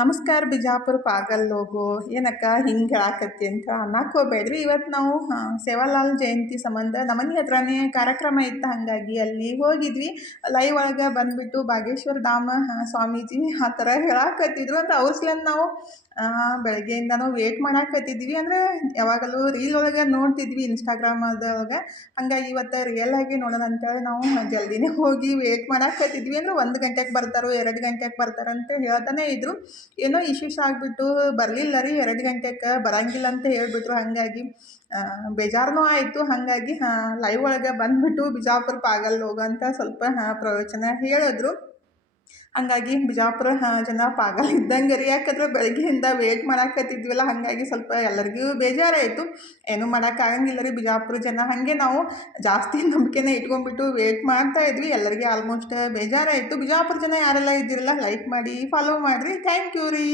ನಮಸ್ಕಾರ ಬಿಜಾಪುರ ಪಾಗಲ್ ಲೋಗೋ ಏನಕ್ಕ ಹಿಂಗೆ ಹೇಳಾಕತ್ತಿ ಅಂತ ಅನ್ನಕ್ಕೆ ಹೋಗ್ಬೇಡ್ರಿ. ಇವತ್ತು ನಾವು ಸೇವಾಲಾಲ್ ಜಯಂತಿ ಸಂಬಂಧ ನಮ್ಮನೆ ಹತ್ರನೇ ಕಾರ್ಯಕ್ರಮ ಇತ್ತು, ಹಾಗಾಗಿ ಅಲ್ಲಿ ಹೋಗಿದ್ವಿ. ಲೈವ್ ಒಳಗೆ ಬಂದುಬಿಟ್ಟು ಬಾಗೇಶ್ವರ ಧಾಮ ಸ್ವಾಮೀಜಿ ಆ ಥರ ಹೇಳಾಕತ್ತಿದ್ರು. ಅಂದ್ರೆ ಅವ್ರ ಸಲಂದ ನಾವು ಬೆಳಗ್ಗೆಯಿಂದನೂ ವೇಟ್ ಮಾಡಾಕತ್ತಿದ್ವಿ. ಅಂದರೆ ಯಾವಾಗಲೂ ರೀಲ್ ಒಳಗೆ ನೋಡ್ತಿದ್ವಿ ಇನ್ಸ್ಟಾಗ್ರಾಮ್ ಅದೊಳಗೆ, ಹಾಗಾಗಿ ಇವತ್ತು ರಿಯಲ್ ಆಗಿ ನೋಡೋಣ ಅಂತೇಳಿ ನಾವು ಜಲ್ದಿನೇ ಹೋಗಿ ವೇಟ್ ಮಾಡಾಕತ್ತಿದ್ವಿ. ಅಂದರೆ 1 ಗಂಟೆಗೆ ಬರ್ತಾರೋ 2 ಗಂಟೆಗೆ ಬರ್ತಾರಂತ ಹೇಳ್ತಾನೆ ಇದ್ರು. ಏನೋ ಇಶ್ಯೂಸ್ ಆಗಿಬಿಟ್ಟು ಬರಲಿಲ್ಲ ರೀ, 2 ಗಂಟೆಗೆ ಬರಂಗಿಲ್ಲ ಅಂತ ಹೇಳ್ಬಿಟ್ರು. ಹಾಗಾಗಿ ಬೇಜಾರೂ ಆಯಿತು. ಹಾಗಾಗಿ ಲೈವ್ ಒಳಗೆ ಬಂದುಬಿಟ್ಟು ಬಿಜಾಪುರ ಪಾಗಲ್ ಹೋಗೋ ಅಂತ ಸ್ವಲ್ಪ ಪ್ರವಚನ ಹೇಳಿದ್ರು. ಹಂಗಾಗಿ ಬಿಜಾಪುರ ಜನ ಪಾಗಲ್ ಇದ್ದಂಗೆ ರೀ. ಯಾಕಂದ್ರೆ ಬೆಳಗ್ಗೆಯಿಂದ ವೇಟ್ ಮಾಡಾಕತ್ತಿದ್ವಲ್ಲ, ಹಾಗಾಗಿ ಸ್ವಲ್ಪ ಎಲ್ಲರಿಗೂ ಬೇಜಾರಾಯಿತು. ಏನೂ ಮಾಡೋಕ್ಕಾಗಂಗಿಲ್ಲ ರೀ. ಬಿಜಾಪುರ ಜನ ಹಾಗೆ ನಾವು ಜಾಸ್ತಿ ನಂಬಿಕೆನೇ ಇಟ್ಕೊಂಡ್ಬಿಟ್ಟು ವೇಟ್ ಮಾಡ್ತಾ ಇದ್ವಿ. ಎಲ್ಲರಿಗೆ ಆಲ್ಮೋಸ್ಟ್ ಬೇಜಾರಾಯಿತು. ಬಿಜಾಪುರ ಜನ ಯಾರೆಲ್ಲ ಇದ್ದಿರಲ್ಲ ಲೈಕ್ ಮಾಡಿ ಫಾಲೋ ಮಾಡಿರಿ. ಥ್ಯಾಂಕ್ ಯು ರೀ.